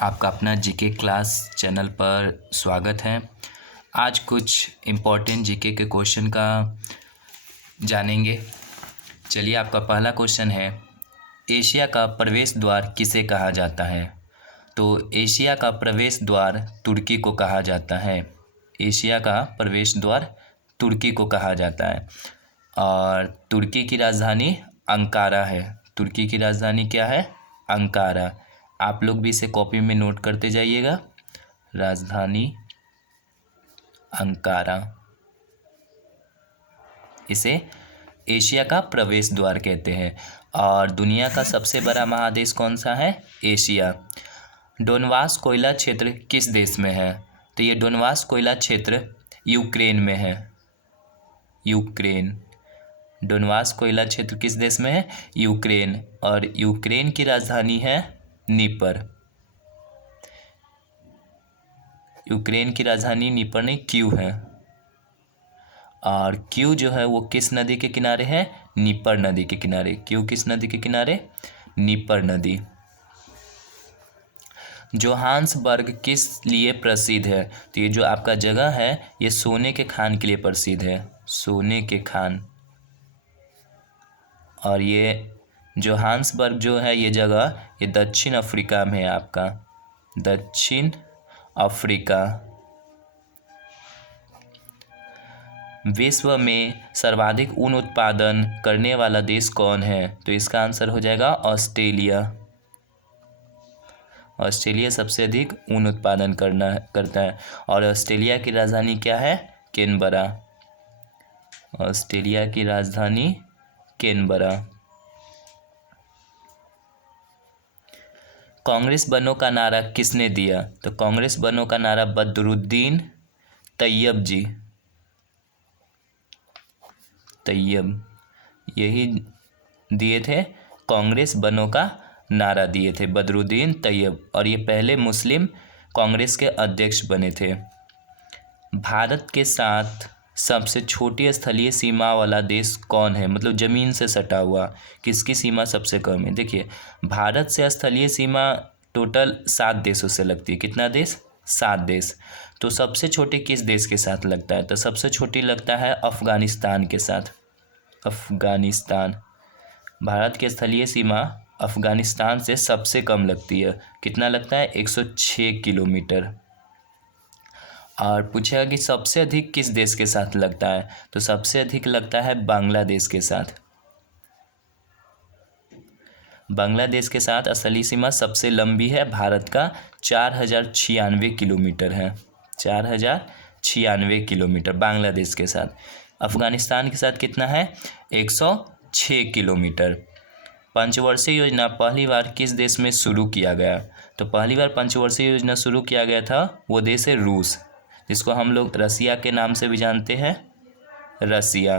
आपका अपना GK class channel पर स्वागत है। आज कुछ इम्पोर्टेंट जीके के क्वेश्चन का जानेंगे। चलिए, आपका पहला क्वेश्चन है, एशिया का प्रवेश द्वार किसे कहा जाता है? तो एशिया का प्रवेश द्वार तुर्की को कहा जाता है। एशिया का प्रवेश द्वार तुर्की को कहा जाता है और तुर्की की राजधानी अंकारा है। तुर्की की राजधानी क्या है? अंकारा। आप लोग भी इसे कॉपी में नोट करते जाइएगा। राजधानी अंकारा। इसे एशिया का प्रवेश द्वार कहते हैं। और दुनिया का सबसे बड़ा महादेश कौन सा है? एशिया। डोनबास कोयला क्षेत्र किस देश में है? तो ये डोनबास कोयला क्षेत्र यूक्रेन में है। यूक्रेन। डोनबास कोयला क्षेत्र किस देश में है? यूक्रेन। और यूक्रेन की राजधानी है नीपर। यूक्रेन की राजधानी नीपर नहीं, क्यू है। और क्यू जो है वो किस नदी के किनारे है? नीपर नदी के किनारे। क्यू किस नदी के किनारे? नीपर नदी। जोहान्सबर्ग किस लिए प्रसिद्ध है? तो ये जो आपका जगह है ये सोने के खान के लिए प्रसिद्ध है। सोने के खान। और ये जोहान्सबर्ग जो है ये जगह ये दक्षिण अफ्रीका में है। आपका दक्षिण अफ्रीका। विश्व में सर्वाधिक ऊन उत्पादन करने वाला देश कौन है? तो इसका आंसर हो जाएगा ऑस्ट्रेलिया। ऑस्ट्रेलिया सबसे अधिक ऊन उत्पादन करता है। और ऑस्ट्रेलिया की राजधानी क्या है? कैनबरा। ऑस्ट्रेलिया की राजधानी कैनबरा। कांग्रेस बनो का नारा किसने दिया? तो कांग्रेस बनो का नारा बदरुद्दीन तैयब जी। तैयब यही दिए थे। कांग्रेस बनो का नारा दिए थे बदरुद्दीन तैयब। और ये पहले मुस्लिम कांग्रेस के अध्यक्ष बने थे। भारत के साथ सबसे छोटी स्थलीय सीमा वाला देश कौन है? मतलब ज़मीन से सटा हुआ किसकी सीमा सबसे कम है? देखिए, भारत से स्थलीय सीमा टोटल 7 देशों से लगती है। कितना देश? 7 देश। तो सबसे छोटी किस देश के साथ लगता है? तो सबसे छोटी लगता है अफ़गानिस्तान के साथ। अफ़गानिस्तान। भारत की स्थलीय सीमा अफ़गानिस्तान से सबसे कम लगती है। कितना लगता है? 106 किलोमीटर। और पूछेगा कि सबसे अधिक किस देश के साथ लगता है? तो सबसे अधिक लगता है बांग्लादेश के साथ। बांग्लादेश के साथ स्थलीय सीमा सबसे लंबी है। भारत का 4096 किलोमीटर है। 4096 किलोमीटर बांग्लादेश के साथ। अफ़गानिस्तान के साथ कितना है? 106 किलोमीटर। पंचवर्षीय योजना पहली बार किस देश में शुरू किया गया? तो पहली बार पंचवर्षीय योजना शुरू किया गया था वो देश है रूस, जिसको हम लोग रसिया के नाम से भी जानते हैं। रसिया।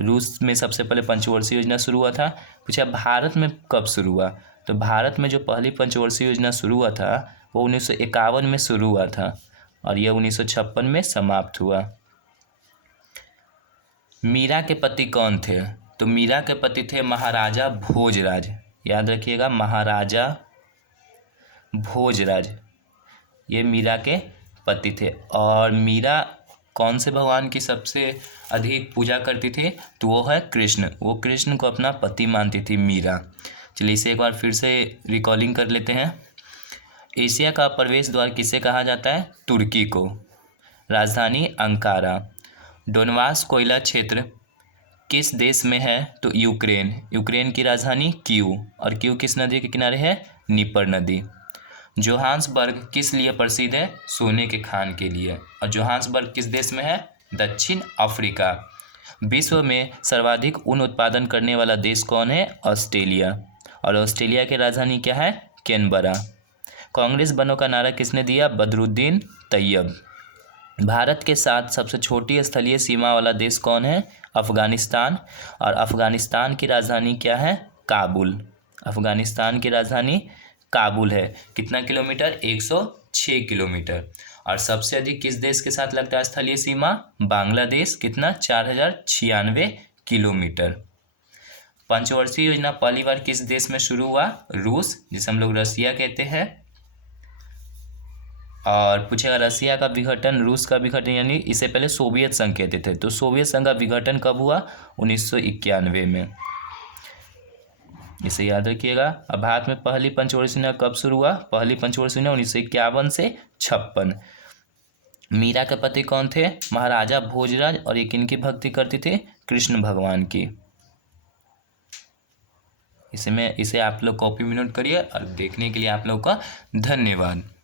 रूस में सबसे पहले पंचवर्षीय योजना शुरू हुआ था। पूछा भारत में कब शुरू हुआ? तो भारत में जो पहली पंचवर्षीय योजना शुरू हुआ था वो 1951 में शुरू हुआ था और यह 1956 में समाप्त हुआ। मीरा के पति कौन थे? तो मीरा के पति थे महाराजा भोजराज। याद रखिएगा, महाराजा भोजराज ये मीरा के पति थे। और मीरा कौन से भगवान की सबसे अधिक पूजा करती थी? तो वो है कृष्ण। वो कृष्ण को अपना पति मानती थी मीरा। चलिए इसे एक बार फिर से रिकॉलिंग कर लेते हैं। एशिया का प्रवेश द्वार किसे कहा जाता है? तुर्की को। राजधानी अंकारा। डोनबास कोयला क्षेत्र किस देश में है? तो यूक्रेन। यूक्रेन की राजधानी क्यू। और क्यू किस नदी के किनारे है? नीपर नदी। जोहान्सबर्ग किस लिए प्रसिद्ध है? सोने के खान के लिए। और जोहान्सबर्ग किस देश में है? दक्षिण अफ्रीका। विश्व में सर्वाधिक ऊन उत्पादन करने वाला देश कौन है? ऑस्ट्रेलिया। और ऑस्ट्रेलिया की राजधानी क्या है? कैनबरा। कांग्रेस बनो का नारा किसने दिया? बदरुद्दीन तैयब। भारत के साथ सबसे छोटी स्थलीय सीमा वाला देश कौन है? अफ़गानिस्तान। और अफ़गानिस्तान की राजधानी क्या है? काबुल। अफ़गानिस्तान की राजधानी काबुल है। कितना किलोमीटर? 106 किलोमीटर। और सबसे अधिक किस देश के साथ लगता है स्थलीय सीमा? बांग्लादेश। कितना? 4096 किलोमीटर। पंचवर्षीय योजना पहली बार किस देश में शुरू हुआ? रूस, जिसे हम लोग रसिया कहते हैं। और पूछेगा रसिया का विघटन, रूस का विघटन, यानी इसे पहले सोवियत संघ कहते थे, तो सोवियत संघ का विघटन कब हुआ? 1991 में। इसे याद रखिएगा। अब भारत में पहली पंचवर्षीय योजना कब शुरू हुआ? पहली पंचवर्षीय योजना 1951 से 56। मीरा के पति कौन थे? महाराजा भोजराज। और ये किनकी भक्ति करती थी? कृष्ण भगवान की। इसे आप लोग कॉपी में नोट करिए और देखने के लिए आप लोग का धन्यवाद।